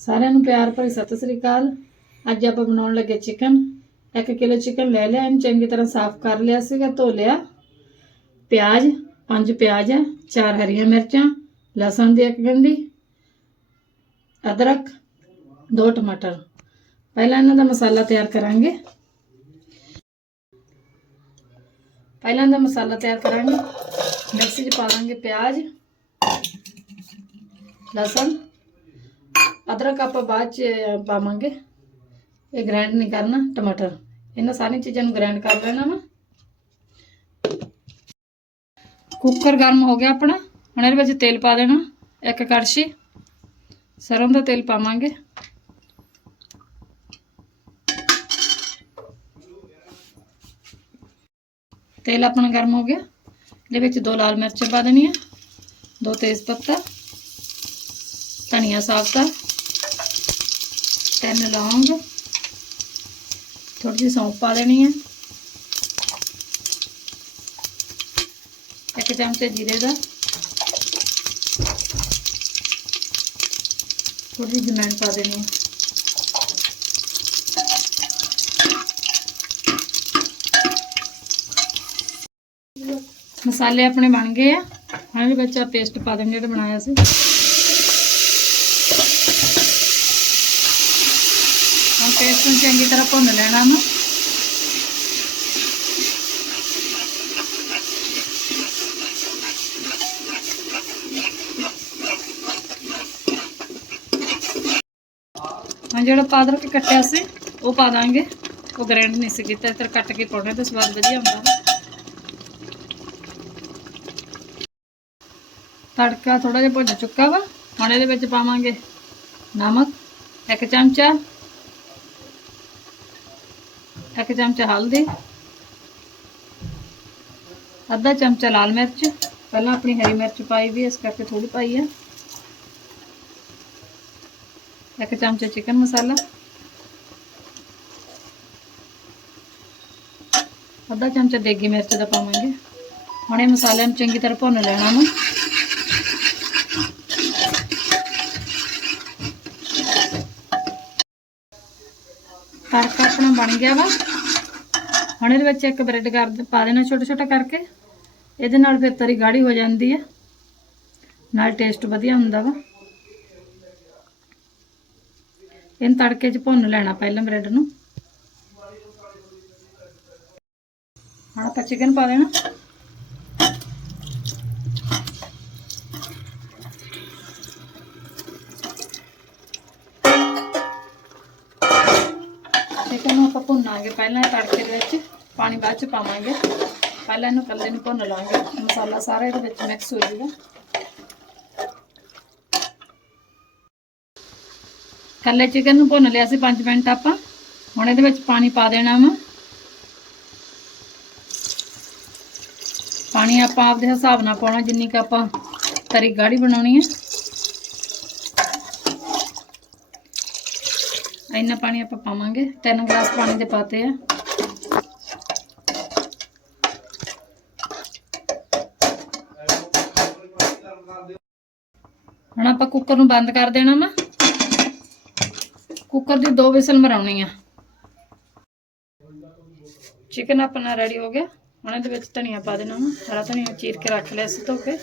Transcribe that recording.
ਸਾਰਿਆਂ ਨੂੰ ਪਿਆਰ ਭਰੀ ਸਤਿ ਸ੍ਰੀ ਅਕਾਲ। ਅੱਜ ਆਪਾਂ ਬਣਾਉਣ ਲੱਗੇ ਚਿਕਨ 1 ਕਿਲੋ ਚਿਕਨ ਲੈ ਲਿਆ, ਇਹਨੂੰ ਚੰਗੀ ਤਰ੍ਹਾਂ ਸਾਫ਼ ਕਰ ਲਿਆ ਸੀਗਾ, ਧੋ ਲਿਆ। ਪਿਆਜ਼, ਪੰਜ ਪਿਆਜ਼ ਹੈ ਚਾਰ ਹਰੀਆਂ ਮਿਰਚਾਂ, ਲਸਣ ਦੀ ਇੱਕ ਗੰਢੀ, ਅਦਰਕ, ਦੋ ਟਮਾਟਰ। ਪਹਿਲਾਂ ਇਹਨਾਂ ਦਾ ਮਸਾਲਾ ਤਿਆਰ ਕਰਾਂਗੇ। ਪਹਿਲਾਂ ਦਾ ਮਸਾਲਾ ਤਿਆਰ ਕਰਾਂਗੇ। ਮਿਕਸੀ 'ਚ ਪਾ ਲਾਂਗੇ ਪਿਆਜ਼, ਲਸਣ अदरक आप बाद पावे ये ग्रैंड नहीं करना, टमाटर। इन्होंने सारी चीज़ों ग्रैंड कर लेना वा कुकर गर्म हो गया अपना। हमने बच्चे तेल पा देना, एक कड़छी सरों का तेल पावे तेल अपना गर्म हो गया। ये दो लाल मिर्च पा देनिया, दो तेज पत्ता धनिया साग का 10 ਲੌਂਗ ਥੋੜੀ ਜਿਹੀ ਸੌਂਫ ਪਾ ਦੇਣੀ ਹੈ। ਇੱਕ ਚਮਚ ਜੀਰੇ ਦਾ। ਥੋੜੀ ਜਿਹੀ ਜਮੈਣ ਪਾ ਦੇਣੀ ਹੈ। ਮਸਾਲੇ ਆਪਣੇ ਬਣ ਗਏ ਆ। ਹਾਂ ਵੀ ਬੱਚਾ ਪੇਸਟ ਪਾ ਦੇਣਾ ਜਿਹੜਾ ਬਣਾਇਆ ਸੀ। ਹੁਣ ਪੇਸਟ ਨੂੰ ਚੰਗੀ ਤਰ੍ਹਾਂ ਭੁੰਨ ਲੈਣਾ ਵਾ ਹਾਂ, ਜਿਹੜਾ ਪਾਦਰਕ ਕੱਟਿਆ ਸੀ, ਉਹ ਪਾ ਦਾਂਗੇ। ਉਹ ਗ੍ਰੈਂਡ ਨਹੀਂ ਸੀ ਕੀਤਾ ਇਸ ਕੱਟ ਕੇ ਪਾਉਣੇ, ਤੇ ਸਵਾਦ ਵਧੀਆ ਹੁੰਦਾ ਤੜਕਾ ਥੋੜਾ ਜਿਹਾ ਭੁੱਜ ਚੁੱਕਾ ਵਾ। ਹੁਣ ਇਹਦੇ ਵਿੱਚ ਪਾਵਾਂਗੇ ਨਮਕ, ਇੱਕ ਚਮਚਾ। ਇੱਕ ਚਮਚਾ ਹਲਦੀ, ਅੱਧਾ ਚਮਚਾ ਲਾਲ ਮਿਰਚ, ਪਹਿਲਾਂ ਆਪਣੀ ਹਰੀ ਮਿਰਚ ਪਾਈ ਵੀ ਇਸ ਕਰਕੇ ਥੋੜੀ ਪਾਈ ਆ। ਇੱਕ ਚਮਚਾ ਚਿਕਨ ਮਸਾਲਾ, ਅੱਧਾ ਚਮਚਾ ਦੇਗੀ ਮਿਰਚ ਦਾ ਪਾਵਾਂਗੇ। ਹੁਣ ਇਹ ਮਸਾਲਿਆਂ ਨੂੰ ਚੰਗੀ ਤਰ੍ਹਾਂ ਭੁੰਨ ਲੈਣਾ ਵਾ ਤੜਕਾ ਆਪਣਾ ਬਣ ਗਿਆ ਵਾ। ਹੁਣ ਇਹਦੇ ਵਿੱਚ ਇੱਕ ਬ੍ਰੈਡ ਕਰ ਪਾ ਦੇਣਾ ਛੋਟਾ ਛੋਟਾ ਕਰਕੇ। ਇਹਦੇ ਨਾਲ ਫਿਰ ਤਰੀ ਗਾੜੀ ਹੋ ਜਾਂਦੀ ਹੈ ਨਾਲ ਟੇਸਟ ਵਧੀਆ ਹੁੰਦਾ ਵਾ। ਇਹਨੂੰ ਤੜਕੇ 'ਚ ਭੁੰਨ ਲੈਣਾ ਪਹਿਲਾਂ ਬ੍ਰੈਡ ਨੂੰ। ਹੁਣ ਆਪਾਂ ਚਿਕਨ ਪਾ ਦੇਣਾ। ਚਿਕਨ ਨੂੰ ਆਪਾਂ ਭੁੰਨਾਂਗੇ ਪਹਿਲਾਂ ਤੜਕੇ ਦੇ ਵਿੱਚ, ਪਾਣੀ ਬਾਅਦ ਚ ਪਾਵਾਂਗੇ। ਪਹਿਲਾਂ ਇਹਨੂੰ ਕੱਲੇ ਨੂੰ ਭੁੰਨ ਲਾਂਗੇ। ਮਸਾਲਾ ਸਾਰਾ ਇਹਦੇ ਵਿੱਚ ਮਿਕਸ ਹੋ ਜਾਊਗਾ। ਕੱਲੇ ਚਿਕਨ ਨੂੰ ਭੁੰਨ ਲਿਆ ਸੀ 5 ਮਿੰਟ ਆਪਾਂ। ਹੁਣ ਇਹਦੇ ਵਿੱਚ ਪਾਣੀ ਪਾ ਦੇਣਾ ਵਾ। ਪਾਣੀ ਆਪਾਂ ਆਪਦੇ ਹਿਸਾਬ ਨਾਲ ਪਾਉਣਾ, ਜਿੰਨੀ ਕ ਆਪਾਂ ਤਰੀ ਗਾੜੀ ਬਣਾਉਣੀ ਹੈ। ਇੰਨਾ ਪਾਣੀ ਆਪਾਂ ਪਾਵਾਂਗੇ, ਤਿੰਨ ਗਲਾਸ ਪਾਣੀ ਦੇ ਪਾਤੇ ਆ। ਹੁਣ ਆਪਾਂ ਕੁੱਕਰ ਨੂੰ ਬੰਦ ਕਰ ਦੇਣਾ ਵਾ। ਕੁੱਕਰ ਦੀ ਦੋ ਵਿਸਲ ਮਰਾਉਣੀ ਆ। ਚਿਕਨ ਆਪਣਾ ਰੈਡੀ ਹੋ ਗਿਆ। ਹੁਣ ਇਹਦੇ ਵਿੱਚ ਧਨੀਆ ਪਾ ਦੇਣਾ ਵਾ। ਹਰਾ ਧਨੀਆ ਚੀਰ ਕੇ ਰੱਖ ਲਿਆ ਸੀ ਧੋ ਕੇ।